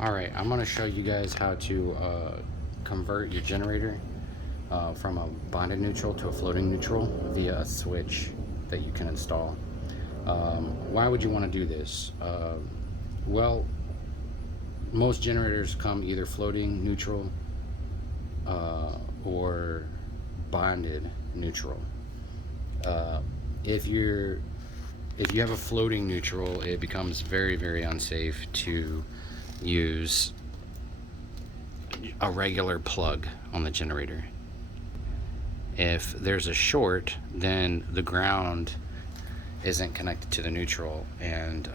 Alright, I'm going to show you guys how to convert your generator from a bonded neutral to a floating neutral via a switch that you can install. Why would you want to do this? Well, most generators come either floating neutral or bonded neutral. If you have a floating neutral, it becomes very unsafe to use a regular plug on the generator. If there's a short, then the ground isn't connected to the neutral, and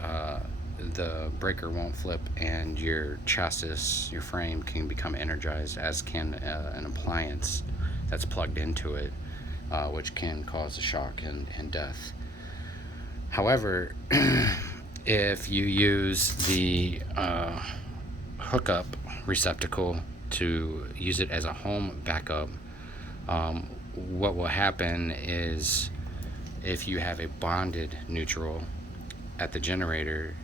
the breaker won't flip, and your chassis, your frame, can become energized, as can an appliance that's plugged into it, which can cause a shock and death. However, if you use the hookup receptacle to use it as a home backup, what will happen is, if you have a bonded neutral at the generator,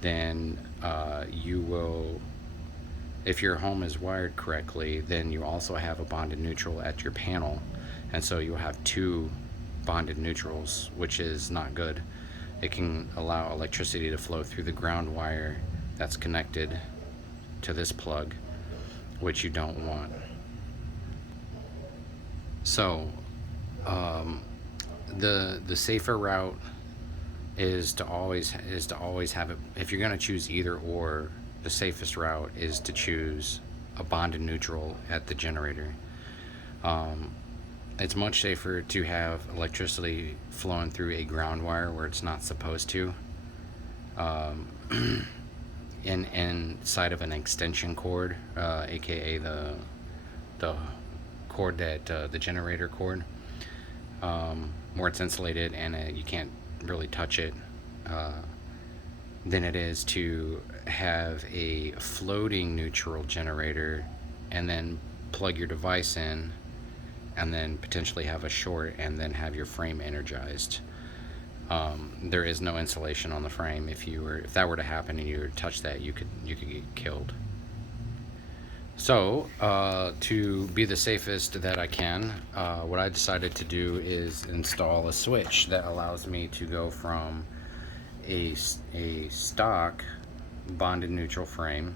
then you will, if your home is wired correctly, then you also have a bonded neutral at your panel, and so you'll have two bonded neutrals, which is not good. It can allow electricity to flow through the ground wire that's connected to this plug, which you don't want. So the safer route is to always have it. If you're going to choose either or, the safest route is to choose a bonded neutral at the generator. It's much safer to have electricity flowing through a ground wire where it's not supposed to, inside of an extension cord, aka the cord that the generator cord, where it's insulated and you can't really touch it, than it is to have a floating neutral generator and then plug your device in, and then potentially have a short, and then have your frame energized. There is no insulation on the frame. If that were to happen and you were to touch that, you could get killed. So to be the safest that I can, what I decided to do is install a switch that allows me to go from a stock bonded neutral frame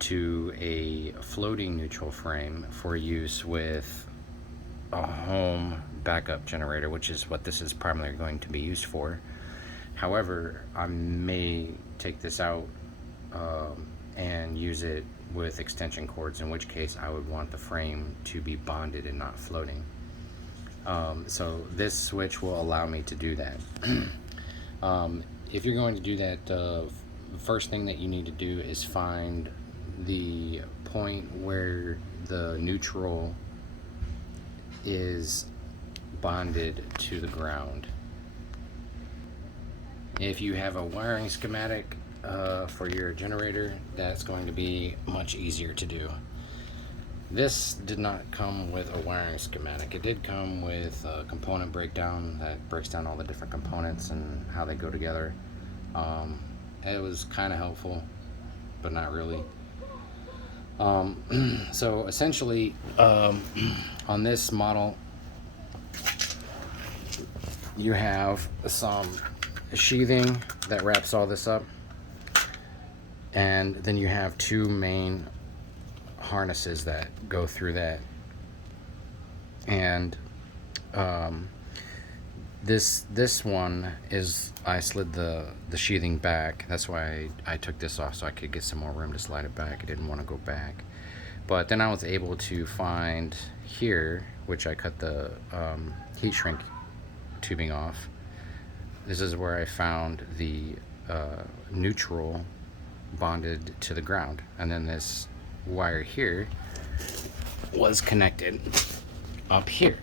to a floating neutral frame for use with a home backup generator, which is what this is primarily going to be used for. However, I may take this out and use it with extension cords, in which case I would want the frame to be bonded and not floating. So this switch will allow me to do that. If you're going to do that, the first thing that you need to do is find the point where the neutral is bonded to the ground. If you have a wiring schematic for your generator, that's going to be much easier to do. This did not come with a wiring schematic. It did come with a component breakdown that breaks down all the different components and how they go together. It was kind of helpful, but not really. So essentially, on this model, you have some sheathing that wraps all this up, and then you have two main harnesses that go through that, and this one is, I slid the sheathing back. That's why I took this off, so I could get some more room to slide it back. I didn't want to go back. But then I was able to find here, which I cut the heat shrink tubing off. This is where I found the neutral bonded to the ground, and then this wire here was connected up here,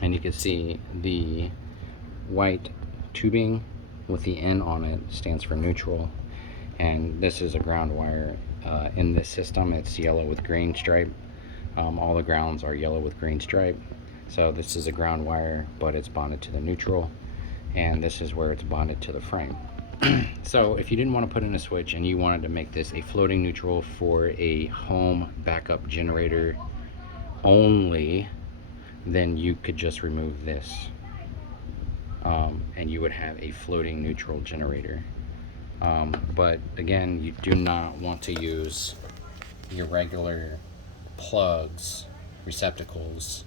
and you can see the white tubing with the N on it stands for neutral, and this is a ground wire. In this system, it's yellow with green stripe. All the grounds are yellow with green stripe, so this is a ground wire, but it's bonded to the neutral, and this is where it's bonded to the frame. So if you didn't want to put in a switch and you wanted to make this a floating neutral for a home backup generator only, then you could just remove this, and you would have a floating neutral generator. But again, you do not want to use your regular plugs, receptacles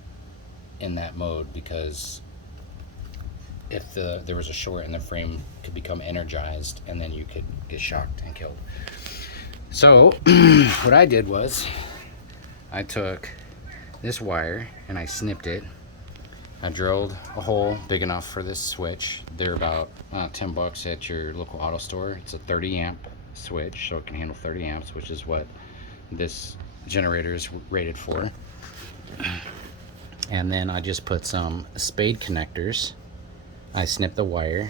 in that mode, because if there was a short and the frame could become energized, and then you could get shocked and killed. So what I did was I took this wire and I snipped it. I drilled a hole big enough for this switch. They're about $10 at your local auto store. It's a 30 amp switch, so it can handle 30 amps, which is what this generator is rated for. And then I just put some spade connectors. I snipped the wire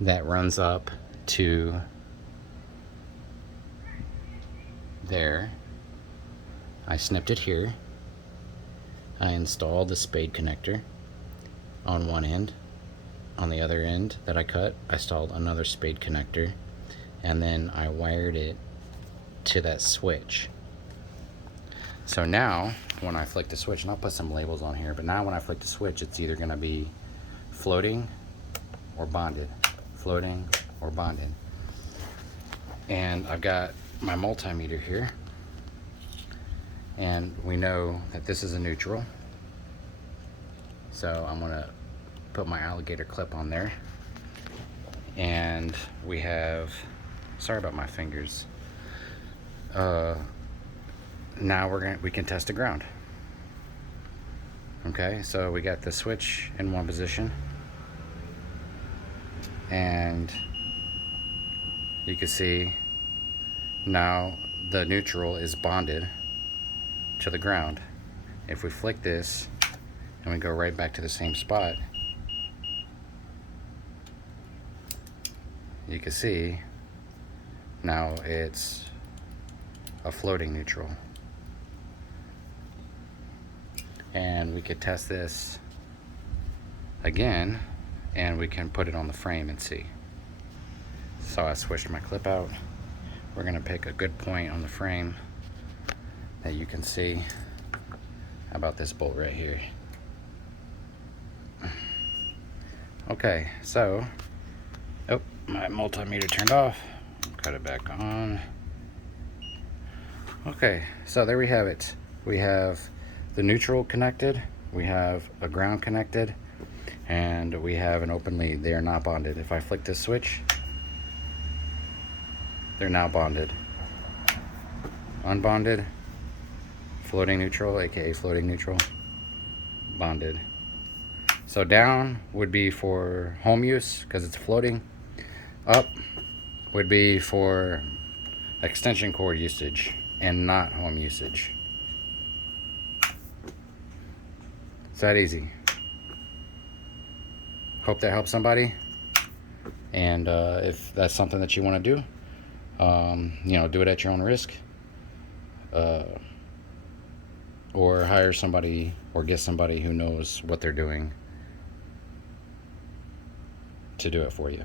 that runs up to there. I snipped it here. I installed the spade connector on one end. On the other end that I cut, I installed another spade connector, and then I wired it to that switch. So now when I flick the switch, and I'll put some labels on here, but now when I flick the switch, it's either going to be floating or bonded. Floating or bonded. And I've got my multimeter here, and we know that this is a neutral, so I'm going to put my alligator clip on there. And we have, sorry about my fingers, now we can test the ground. Okay, so we got the switch in one position, and you can see now the neutral is bonded to the ground. If we flick this and we go right back to the same spot, you can see now it's a floating neutral. And we could test this again, and we can put it on the frame and see. So I switched my clip out. We're gonna pick a good point on the frame that you can see. How about this bolt right here? Okay, so, oh, my multimeter turned off. Cut it back on. Okay, so there we have it. We have the neutral connected, we have a ground connected, and we have an open lead. They are not bonded. If I flick this switch, they're now bonded. Unbonded, floating neutral, aka floating neutral, bonded. So down would be for home use because it's floating. Up would be for extension cord usage and not home usage. It's that easy. Hope that helps somebody. And if that's something that you want to do, do it at your own risk. Or hire somebody or get somebody who knows what they're doing to do it for you.